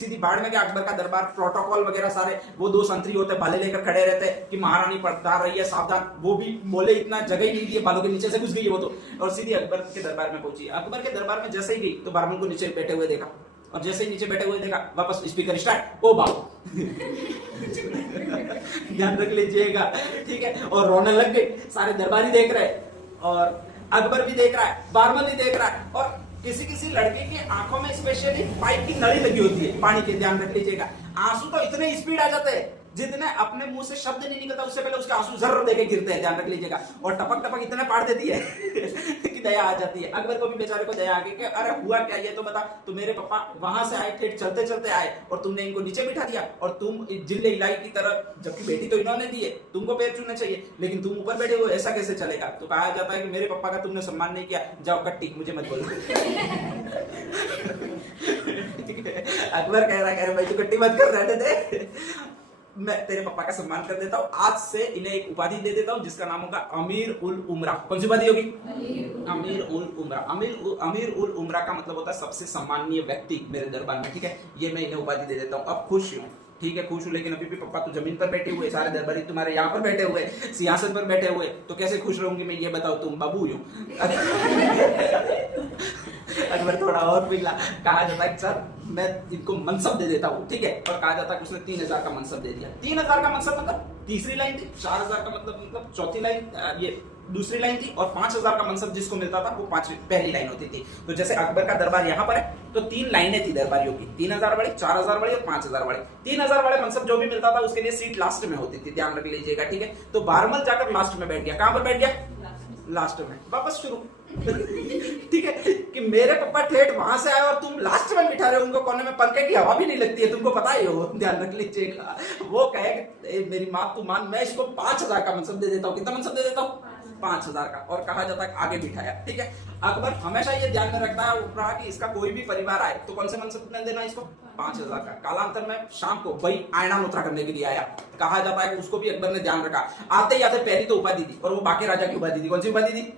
सीधी बाढ़ में क्या अकबर का दरबार प्रोटोकॉल वगैरह सारे वो दो संतरी होते भाले लेकर खड़े रहते कि महारानी पड़ता रही है सावधान, वो भी बोले इतना जगह ही नहीं दिए, बालों के नीचे से घुस गई वो तो, और सीधी अकबर के दरबार में पहुंची। अकबर के दरबार में जैसे ही गई तो बारमन को नीचे बैठे हुए देखा, और जैसे ही नीचे बैठे हुए देखा वापस स्पीकर स्टार्ट, ओ बाबू ध्यान रख लीजिएगा, ठीक है। और रोने लग गई, सारे दरबारी देख रहे और अकबर भी देख रहा है, बारमन भी देख रहा है, और किसी किसी लड़के की आंखों में स्पेशली पाइप की नली लगी होती है पानी के, ध्यान रख लीजिएगा। आंसू तो इतने स्पीड आ जाते हैं जितने अपने मुंह से शब्द नहीं निकलता उससे पहले उसके आंसू जर्र देके गिरते हैं, ध्यान रख लीजिएगा। और टपक टपक इतने पाड़ देती है कि दया आ जाती है। अकबर को भी बेचारे को दया आ गई कि अरे हुआ क्या ये तो बता, तो मेरे पापा वहां से आए थे चलते चलते आए और तुमने इनको नीचे बिठा दिया, और तुम जिले इलाई की तरह, जबकि बेटी तो इन्होंने दी है, तुमको पैर छूने चाहिए लेकिन तुम ऊपर बैठे हो, ऐसा कैसे चलेगा। तो कहा जाता है कि मेरे पापा का तुमने सम्मान नहीं किया, जाओ कट्टी, मुझे मत बोलो। अकबर कह रहा है भाई तू कट्टी मत कर, रहने दे, मैं तेरे पापा का सम्मान कर देता हूँ। आज से इन्हें एक उपाधि दे देता हूँ जिसका नाम होगा अमीर उल उमरा। कौन सी उपाधि होगी? अमीर उल उमरा। अमीर उल उमरा का मतलब होता है सबसे सम्माननीय व्यक्ति मेरे दरबार में, ठीक है। ये मैं इन्हें उपाधि दे देता हूँ। अब खुश हूँ, ठीक है, खुश हूँ, लेकिन अभी भी पापा तो जमीन पर बैठे हुए, सारे दरबारी तुम्हारे यहाँ पर बैठे हुए, सिंहासन पर बैठे हुए, तो कैसे खुश रहूंगी मैं, ये बताओ तुम बाबू हूँ। अकबर थोड़ा और पिला, कहा जाता है सर मैं इनको मनसब दे देता हूँ, ठीक है। और कहा जाता है उसने 3000 का मनसब दे दिया। 3000 का मनसब मतलब तीसरी लाइन थी, 4000 का मतलब चौथी लाइन, ये दूसरी लाइन थी, और 5000 का मनसब जिसको मिलता था वो पहली लाइन होती थी। तो जैसे अकबर का दरबार यहाँ पर है तो 3 लाइनें थी दरबारियों की, 3000 वाली, 4000 वाली और 5000 वाली। 3000 वाले मनसब जो भी मिलता था उसके लिए सीट लास्ट में होती थी, ध्यान रख लीजिएगा, ठीक है। तो बारमल जाकर लास्ट में बैठ गया। कहां पर बैठ गया? लास्ट में। वापस शुरू, ठीक है, कि मेरे पापा ठेठ वहां से आए और तुम लास्ट में बिठा रहे हो, उनको कोने में पंखे की हवा भी नहीं लगती है, तुमको पता ही हो, ध्यान रख लीजिएगा। वो कहे कि मेरी माँ तू मान, मैं इसको 5000 का मनसब दे देता हूँ। कितना मनसब दे देता हूँ? 5000 का। और कहा जाता है आगे बिठाया, ठीक है। अकबर हमेशा ये ध्यान में रखता है ऊपरा कि इसका कोई भी परिवार आए तो कौन से मनसब में देना इसको? 5000 का। कालांतर में शाम को वही आयना मुद्रा करने के लिए आया, कहा जाता है कि उसको भी अकबर ने ध्यान रखा। आते ही आते पहली तो उपाधि दी, और वो बाकी राजा की उपाधि दी। कौन सी उपाधि दी?